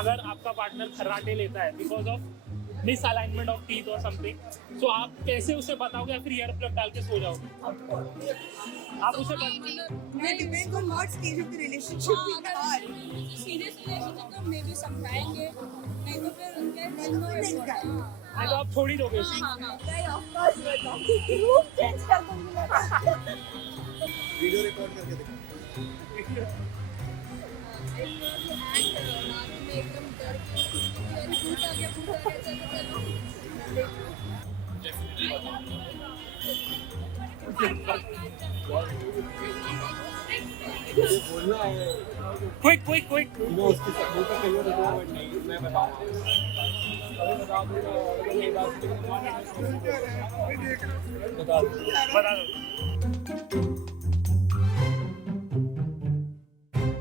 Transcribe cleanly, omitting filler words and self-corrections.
अगर आपका पार्टनर खर्राटे लेता है because of misalignment of teeth और समथिंग, तो आप कैसे उसे बताओगे या फिर ईयर प्लग डाल के सो जाओगे? आप उसे It depends on what stage of the relationship we are. Serious relationship तो मे भी समझाएंगे, नहीं तो फिर उनके मन में नहीं होगा। कर। नहीं तो आप छोड़ ही दोगे उसे? हाँ हाँ नहीं, of course मैं कहूँगी रूम चेंज कर दूँगी मैं। वीडियो रिकॉर्ड करके देखो। एकदम डर के भूत आ गया चलो बोलना है क्विक क्विक क्विक। वो उसके साथ वो तो कहिए तो नहीं मैं बताऊंगा अभी बता दूंगा अगर ये बात बता दूंगा बता दो।